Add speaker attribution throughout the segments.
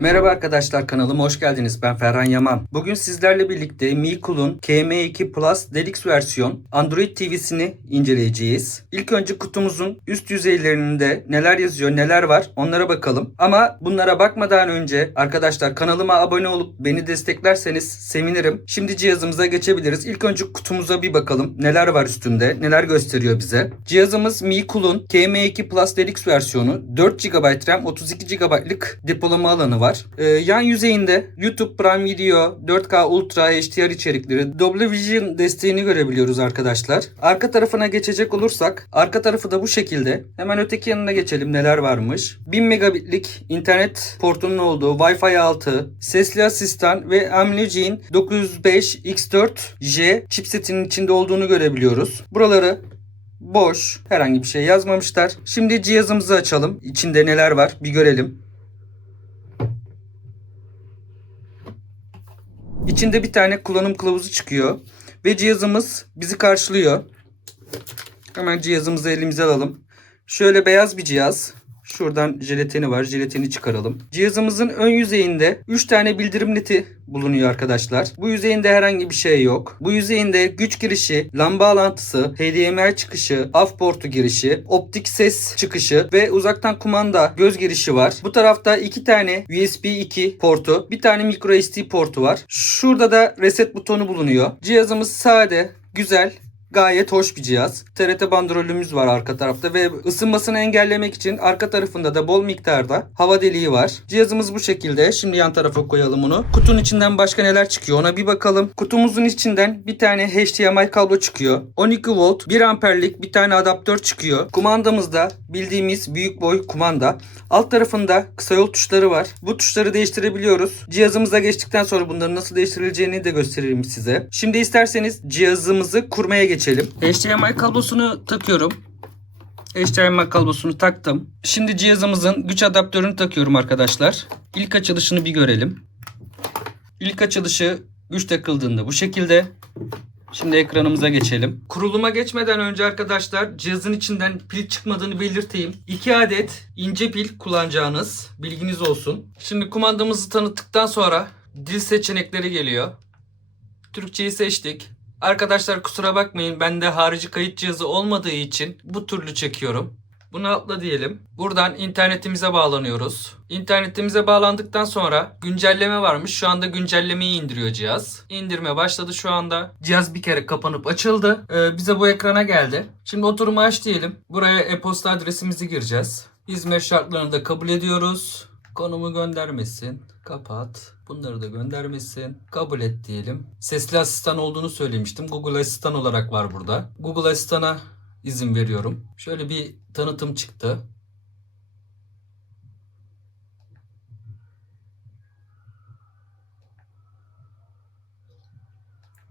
Speaker 1: Merhaba arkadaşlar kanalıma hoş geldiniz. Ben Ferhan Yaman. Bugün sizlerle birlikte Mi Cool'un KM2 Plus Deluxe versiyon Android TV'sini inceleyeceğiz. İlk önce kutumuzun üst yüzeylerinde neler yazıyor, neler var onlara bakalım. Ama bunlara bakmadan önce arkadaşlar kanalıma abone olup beni desteklerseniz sevinirim. Şimdi cihazımıza geçebiliriz. İlk önce kutumuza bir bakalım. Neler var üstünde, neler gösteriyor bize. Cihazımız Mi Cool'un KM2 Plus Deluxe versiyonu 4 GB RAM 32 GB'lık depolama alanı var. Ee, yan yüzeyinde YouTube Prime Video, 4K Ultra HDR içerikleri, Dolby Vision desteğini görebiliyoruz arkadaşlar. Arka tarafına geçecek olursak, arka tarafı da bu şekilde. Hemen öteki yanına geçelim neler varmış. 1000 megabitlik internet portunun olduğu Wi-Fi 6, sesli asistan ve Amligin 905 X4J chipsetinin içinde olduğunu görebiliyoruz. Buraları boş. Herhangi bir şey yazmamışlar. Şimdi cihazımızı açalım. İçinde neler var bir görelim. İçinde bir tane kullanım kılavuzu çıkıyor. Ve cihazımız bizi karşılıyor. Hemen cihazımızı elimize alalım. Şöyle beyaz bir cihaz. Şuradan jelatini var. Jelatini çıkaralım. Cihazımızın ön yüzeyinde 3 tane bildirim neti bulunuyor arkadaşlar. Bu yüzeyinde herhangi bir şey yok. Bu yüzeyinde güç girişi, lamba bağlantısı, HDMI çıkışı, AV portu girişi, optik ses çıkışı ve uzaktan kumanda göz girişi var. Bu tarafta 2 tane USB 2 portu, bir tane micro SD portu var. Şurada da reset butonu bulunuyor. Cihazımız sade, güzel, Gayet hoş bir cihaz. TRT bandrolümüz var arka tarafta ve ısınmasını engellemek için arka tarafında da bol miktarda hava deliği var. Cihazımız bu şekilde. Şimdi yan tarafa koyalım onu. Kutunun içinden başka neler çıkıyor ona bir bakalım. Kutumuzun içinden bir tane HDMI kablo çıkıyor. 12 volt 1 amperlik bir tane adaptör çıkıyor. Kumandamızda bildiğimiz büyük boy kumanda. Alt tarafında kısa yol tuşları var. Bu tuşları değiştirebiliyoruz. Cihazımıza geçtikten sonra bunların nasıl değiştirileceğini de gösteririm size. Şimdi isterseniz cihazımızı kurmaya geçelim. HDMI kablosunu takıyorum. HDMI kablosunu taktım. Şimdi cihazımızın güç adaptörünü takıyorum arkadaşlar. İlk açılışını bir görelim. İlk açılışı güç takıldığında bu şekilde. Şimdi ekranımıza geçelim. Kuruluma geçmeden önce arkadaşlar cihazın içinden pil çıkmadığını belirteyim. 2 adet ince pil kullanacağınız bilginiz olsun. Şimdi kumandamızı tanıttıktan sonra dil seçenekleri geliyor. Türkçeyi seçtik. Arkadaşlar kusura bakmayın bende harici kayıt cihazı olmadığı için bu türlü çekiyorum. Bunu atla diyelim. Buradan internetimize bağlanıyoruz. İnternetimize bağlandıktan sonra güncelleme varmış. Şu anda güncellemeyi indiriyor cihaz. İndirme başladı şu anda. Cihaz bir kere kapanıp açıldı. Ee, bize bu ekrana geldi. Şimdi oturumu aç diyelim. Buraya e-posta adresimizi gireceğiz. Hizmet şartlarını da kabul ediyoruz. Konumu göndermesin. Kapat. Bunları da göndermesin. Kabul et diyelim. Sesli asistan olduğunu söylemiştim. Google Asistan olarak var burada. Google Asistan'a izin veriyorum. Şöyle bir tanıtım çıktı.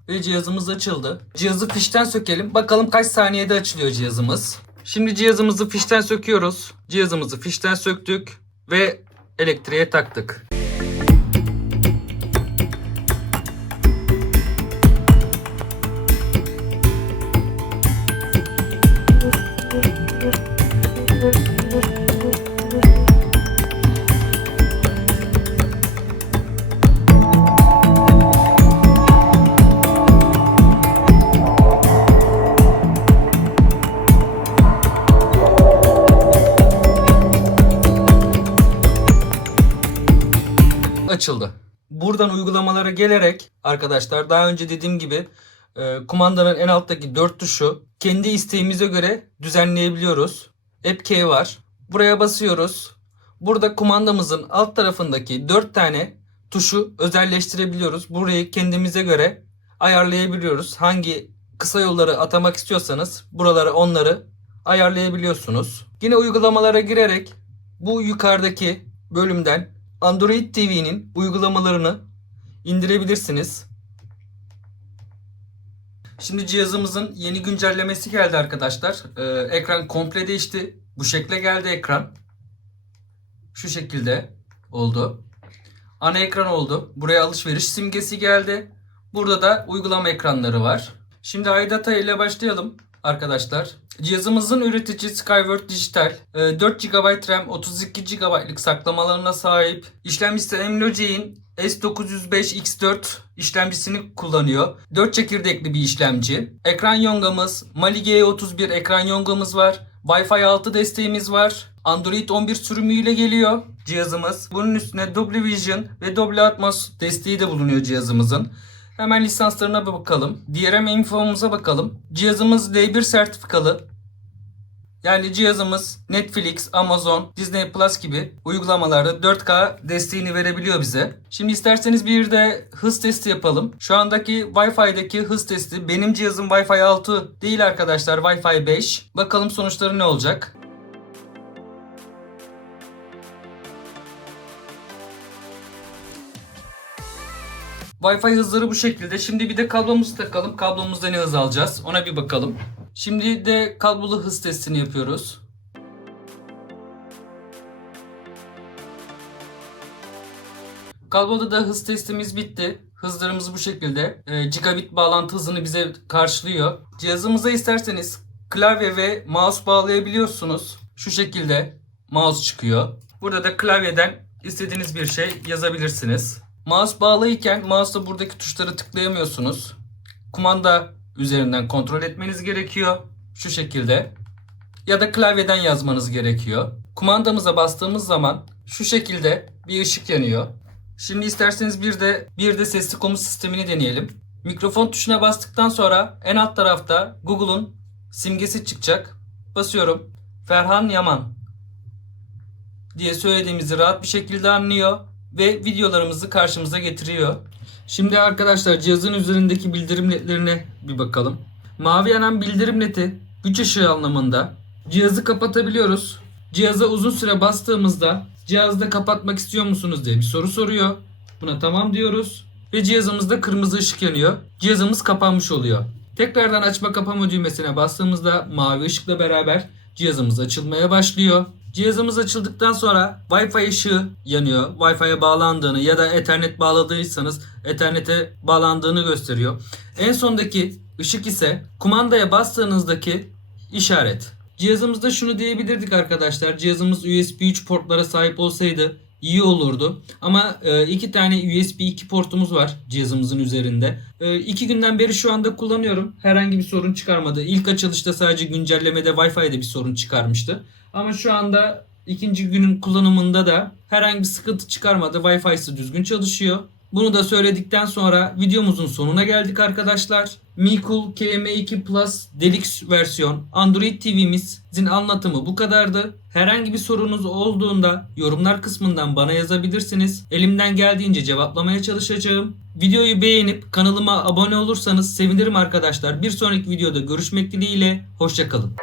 Speaker 1: Ve cihazımız açıldı. Cihazı fişten sökelim. Bakalım kaç saniyede açılıyor cihazımız. Şimdi cihazımızı fişten söküyoruz. Cihazımızı fişten söktük ve elektriğe taktık. Açıldı. Buradan uygulamalara gelerek arkadaşlar daha önce dediğim gibi e, kumandanın en alttaki 4 tuşu kendi isteğimize göre düzenleyebiliyoruz. AppKey var. Buraya basıyoruz. Burada kumandamızın alt tarafındaki 4 tane tuşu özelleştirebiliyoruz. Burayı kendimize göre ayarlayabiliyoruz. Hangi kısa yolları atamak istiyorsanız buralara onları ayarlayabiliyorsunuz. Yine uygulamalara girerek bu yukarıdaki bölümden Android TV'nin uygulamalarını indirebilirsiniz. Şimdi cihazımızın yeni güncellemesi geldi arkadaşlar. Ee, ekran komple değişti. Bu şekle geldi ekran. Şu şekilde oldu. Ana ekran oldu. Buraya alışveriş simgesi geldi. Burada da uygulama ekranları var. Şimdi iData ile başlayalım. Arkadaşlar. Cihazımızın üreticisi Skyward Digital. e, 4 GB RAM, 32 GB'lık saklamalarına sahip. İşlemcisi Emlogic'in S905X4 işlemcisini kullanıyor. 4 çekirdekli bir işlemci. Ekran yongamız Mali G31 ekran yongamız var. Wi-Fi 6 desteğimiz var. Android 11 sürümüyle geliyor cihazımız. Bunun üstüne Dolby Vision ve Dolby Atmos desteği de bulunuyor cihazımızın. Hemen lisanslarına bir bakalım. DRM infomuza bakalım. Cihazımız L1 sertifikalı. Yani cihazımız Netflix, Amazon, Disney Plus gibi uygulamalarda 4K desteğini verebiliyor bize. Şimdi isterseniz bir de hız testi yapalım. Şu andaki Wi-Fi'deki hız testi benim cihazım Wi-Fi 6 değil arkadaşlar Wi-Fi 5. Bakalım sonuçları ne olacak? Wi-Fi hızları bu şekilde. Şimdi bir de kablomuzu takalım. Kablomuzda ne hız alacağız? Ona bir bakalım. Şimdi de kablolu hız testini yapıyoruz. Kabloda da hız testimiz bitti. Hızlarımız bu şekilde. Ee, gigabit bağlantı hızını bize karşılıyor. Cihazımıza isterseniz klavye ve mouse bağlayabiliyorsunuz. Şu şekilde mouse çıkıyor. Burada da klavyeden istediğiniz bir şey yazabilirsiniz. Mouse bağlıyken mouse'la buradaki tuşları tıklayamıyorsunuz. Kumanda üzerinden kontrol etmeniz gerekiyor. Şu şekilde. Ya da klavyeden yazmanız gerekiyor. Kumandamıza bastığımız zaman şu şekilde bir ışık yanıyor. Şimdi isterseniz bir de bir de sesli komut sistemini deneyelim. Mikrofon tuşuna bastıktan sonra en alt tarafta Google'un simgesi çıkacak. Basıyorum. Ferhan Yaman diye söylediğimizi rahat bir şekilde anlıyor ve videolarımızı karşımıza getiriyor. Şimdi arkadaşlar cihazın üzerindeki bildirim ledlerine bir bakalım. Mavi yanan bildirim ledi güç ışığı anlamında. Cihazı kapatabiliyoruz. Cihaza uzun süre bastığımızda cihazda kapatmak istiyor musunuz diye bir soru soruyor. Buna tamam diyoruz. Ve cihazımızda kırmızı ışık yanıyor. Cihazımız kapanmış oluyor. Tekrardan açma kapama düğmesine bastığımızda mavi ışıkla beraber cihazımız açılmaya başlıyor. Cihazımız açıldıktan sonra Wi-Fi ışığı yanıyor. Wi-Fi'ye bağlandığını ya da Ethernet bağladıysanız Ethernet'e bağlandığını gösteriyor. En sondaki ışık ise kumandaya bastığınızdaki işaret. Cihazımızda şunu diyebilirdik arkadaşlar. Cihazımız USB 3 portlara sahip olsaydı iyi olurdu. Ama e, iki tane USB 2 portumuz var cihazımızın üzerinde. E, iki günden beri şu anda kullanıyorum. Herhangi bir sorun çıkarmadı. İlk açılışta sadece güncellemede Wi-Fi'de bir sorun çıkarmıştı. Ama şu anda ikinci günün kullanımında da herhangi bir sıkıntı çıkarmadı. Wi-Fi'si düzgün çalışıyor. Bunu da söyledikten sonra videomuzun sonuna geldik arkadaşlar. Mi Cool KM2 Plus Deluxe versiyon Android TV'mizin anlatımı bu kadardı. Herhangi bir sorunuz olduğunda yorumlar kısmından bana yazabilirsiniz. Elimden geldiğince cevaplamaya çalışacağım. Videoyu beğenip kanalıma abone olursanız sevinirim arkadaşlar. Bir sonraki videoda görüşmek dileğiyle. Hoşçakalın.